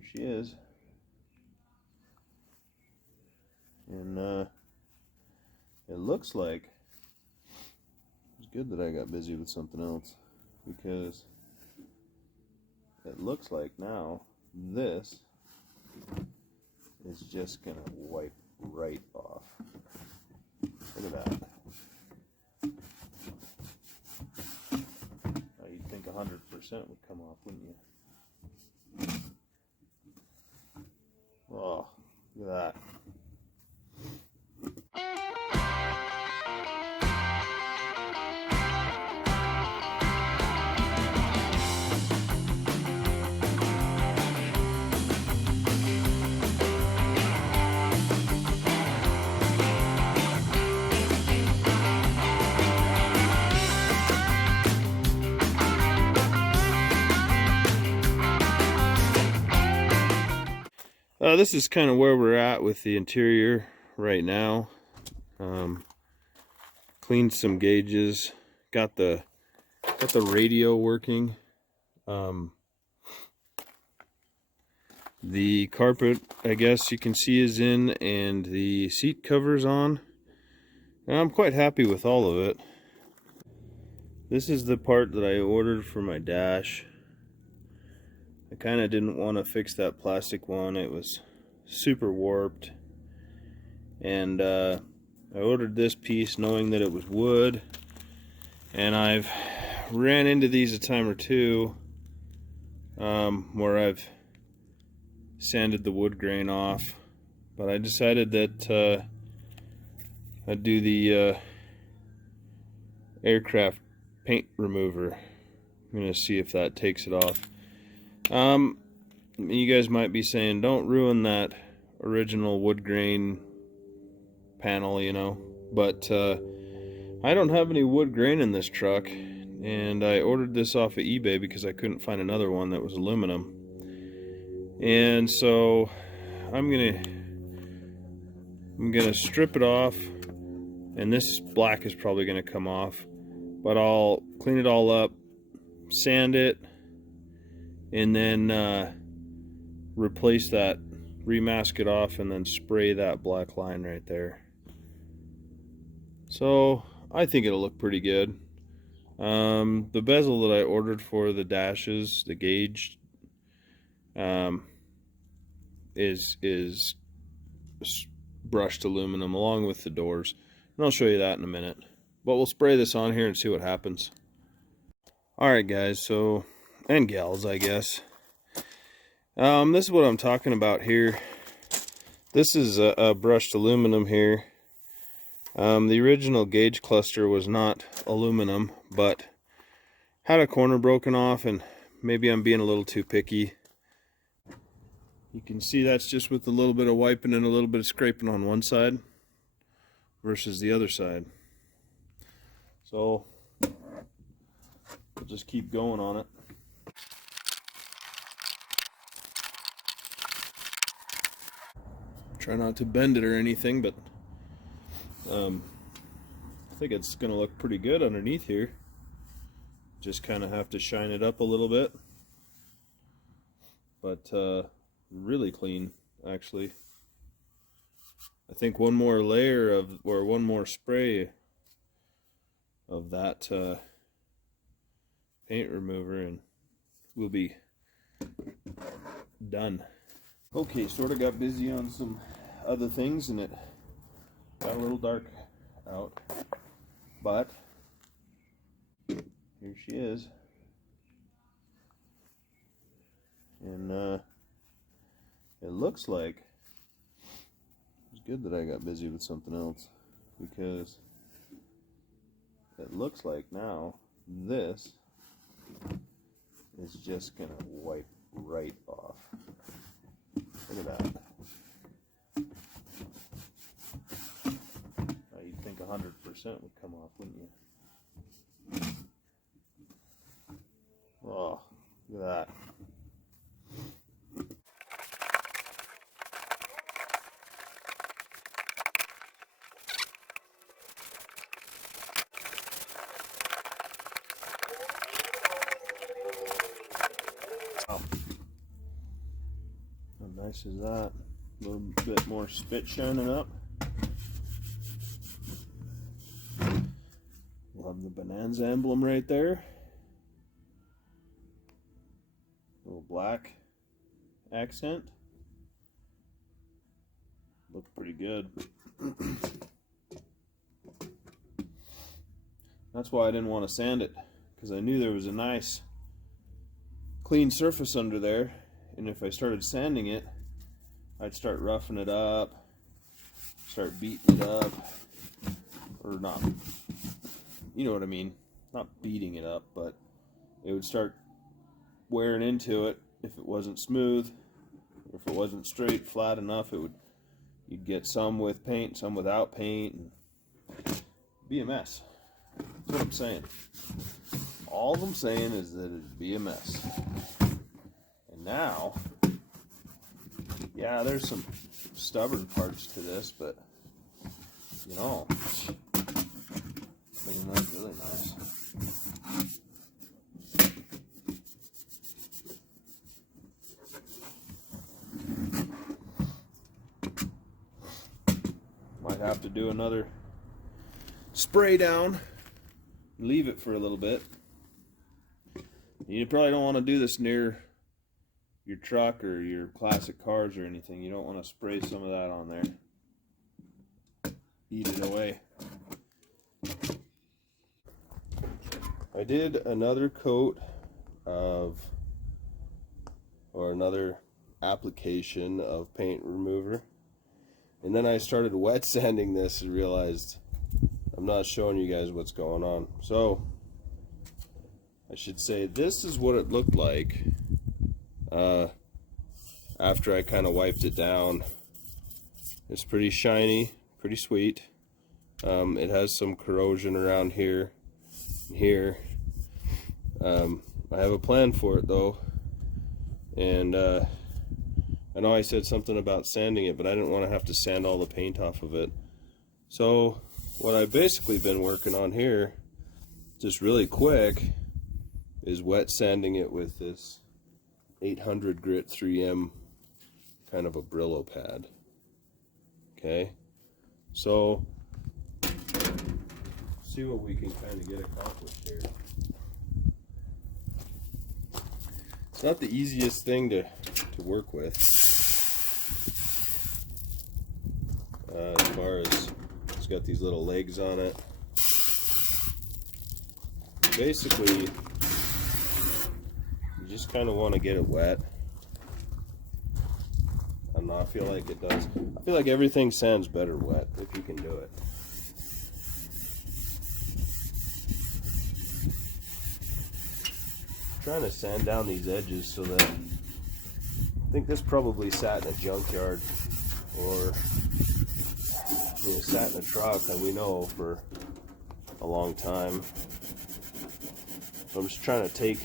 Here she is. And it looks like it's good that I got busy with something else, because it looks like now this is just gonna wipe right off. Look at that. Now you'd think 100% would come off, wouldn't you? Oh, look at that. This is kind of where we're at with the interior right now. Cleaned some gauges, got the radio working. The carpet, I guess you can see, is in, and the seat cover's on. And I'm quite happy with all of it. This is the part that I ordered for my dash. I kind of didn't want to fix that plastic one. It was super warped. And I ordered this piece knowing that it was wood. And I've ran into these a time or two where I've sanded the wood grain off. But I decided that I'd do the aircraft paint remover. I'm going to see if that takes it off. You guys might be saying, don't ruin that original wood grain panel, you know, but I don't have any wood grain in this truck, and I ordered this off of eBay because I couldn't find another one that was aluminum. And so I'm gonna strip it off, and this black is probably gonna come off, but I'll clean it all up, sand it, and then replace that, remask it off, and then spray that black line right there. So I think it'll look pretty good. The bezel that I ordered for the dashes, the gauge, is brushed aluminum along with the doors, and I'll show you that in a minute. But we'll spray this on here and see what happens. Alright guys, so, and gals, I guess. This is what I'm talking about here. This is a brushed aluminum here. The original gauge cluster was not aluminum, but had a corner broken off, and maybe I'm being a little too picky. You can see that's just with a little bit of wiping and a little bit of scraping on one side versus the other side. So we'll just keep going on it. Try not to bend it or anything, but I think it's going to look pretty good underneath here. Just kind of have to shine it up a little bit. But really clean, actually. I think one more layer of, or one more spray of that paint remover, and we'll be done. Okay, sort of got busy on some other things, and it got a little dark out, but here she is. And it looks like it's good that I got busy with something else, because it looks like now this is just gonna wipe right off. Look at that. Now you'd think 100% would come off, wouldn't you? Oh, look at that. How nice is that? A little bit more spit shining up. We'll have the Bonanza emblem right there. Little black accent. Looked pretty good. That's why I didn't want to sand it, because I knew there was a nice clean surface under there, and if I started sanding it, I'd start roughing it up, start beating it up, or not, you know what I mean, not beating it up, but it would start wearing into it if it wasn't smooth, or if it wasn't straight, flat enough. You'd get some with paint, some without paint, and be a mess. That's what I'm saying. All I'm saying is that it'd be a mess. And now, yeah, there's some stubborn parts to this, but you know, I mean, that's really nice. Might have to do another spray down, leave it for a little bit. You probably don't want to do this near your truck or your classic cars or anything. You don't want to spray some of that on there. Eat it away. I did another coat of, or another application of paint remover, and then I started wet sanding this and realized I'm not showing you guys what's going on. So I should say this is what it looked like after I kind of wiped it down. It's pretty shiny, pretty sweet. It has some corrosion around here and here. I have a plan for it though, and I know I said something about sanding it, but I didn't want to have to sand all the paint off of it. So what I've basically been working on here, just really quick, is wet sanding it with this 800 grit 3M kind of a Brillo pad. Okay, so see what we can kind of get accomplished here. It's not the easiest thing to work with, as far as it's got these little legs on it. Basically, you just kind of want to get it wet. I don't know, I feel like it does. I feel like everything sands better wet if you can do it. I'm trying to sand down these edges so that, I think this probably sat in a junkyard, or I mean, it sat in a truck, and we know, for a long time. I'm just trying to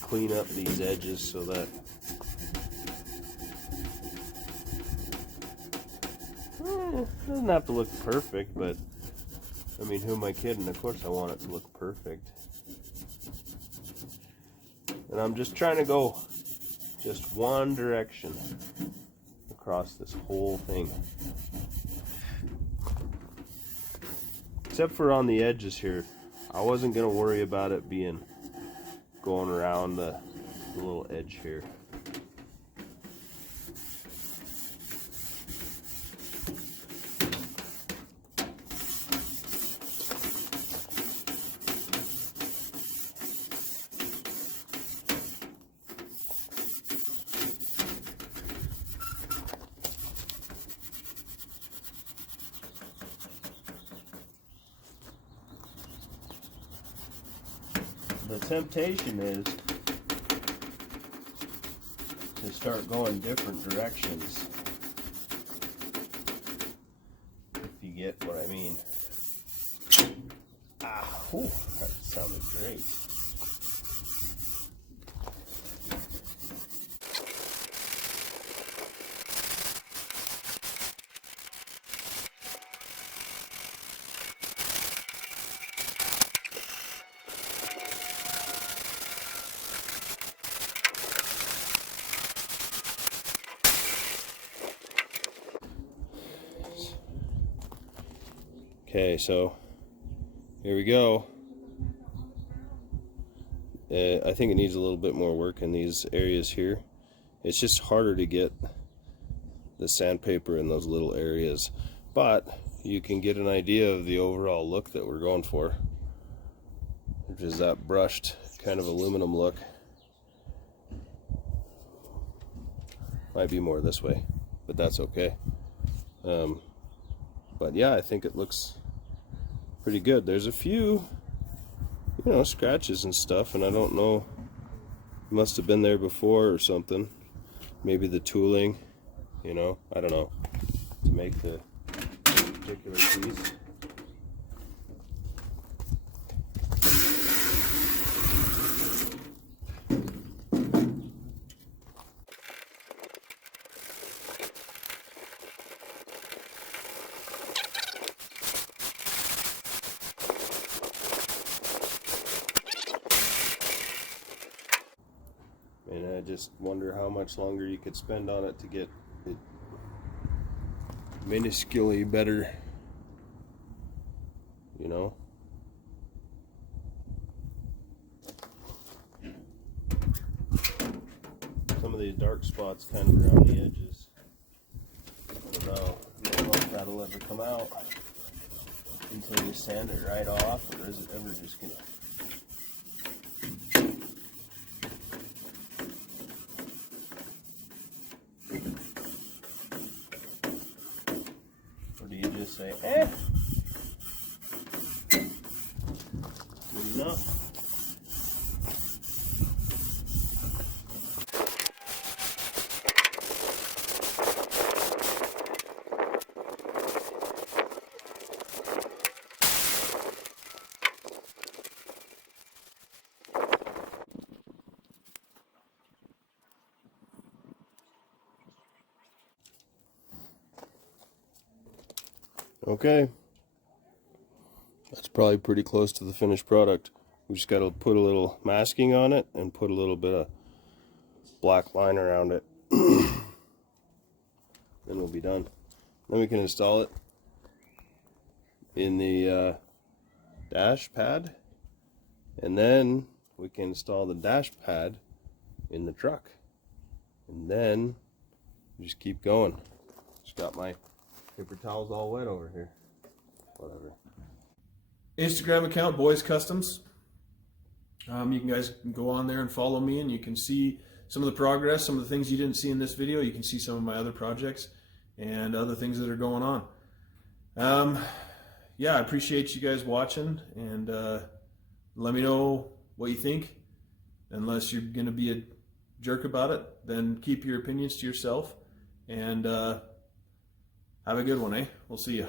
clean up these edges so that it doesn't have to look perfect, but I mean, who am I kidding? Of course I want it to look perfect. And I'm just trying to go just one direction across this whole thing. Except for on the edges here. I wasn't going to worry about it going around the little edge here. The temptation is to start going different directions, if you get what I mean. Whew, that sounded great. Okay, so here we go. I think it needs a little bit more work in these areas here. It's just harder to get the sandpaper in those little areas, but you can get an idea of the overall look that we're going for, which is that brushed kind of aluminum look. Might be more this way, but that's okay. But yeah, I think it looks pretty good. There's a few, you know, scratches and stuff, and I don't know, it must have been there before or something. Maybe the tooling, you know, I don't know, to make the particular piece. And I just wonder how much longer you could spend on it to get it minusculely better, you know. Some of these dark spots kind of around the edges, I don't know if that'll ever come out until you sand it right off, or is it ever just gonna say, good enough. Okay, that's probably pretty close to the finished product. We just got to put a little masking on it and put a little bit of black line around it. Then we'll be done. Then we can install it in the dash pad, and then we can install the dash pad in the truck, and then we just keep going. Just got my paper towel's all wet over here. Whatever. Instagram account, Boys Customs. You guys can go on there and follow me, and you can see some of the progress, some of the things you didn't see in this video. You can see some of my other projects and other things that are going on. Yeah, I appreciate you guys watching, and let me know what you think. Unless you're going to be a jerk about it, then keep your opinions to yourself, and have a good one, eh? We'll see you.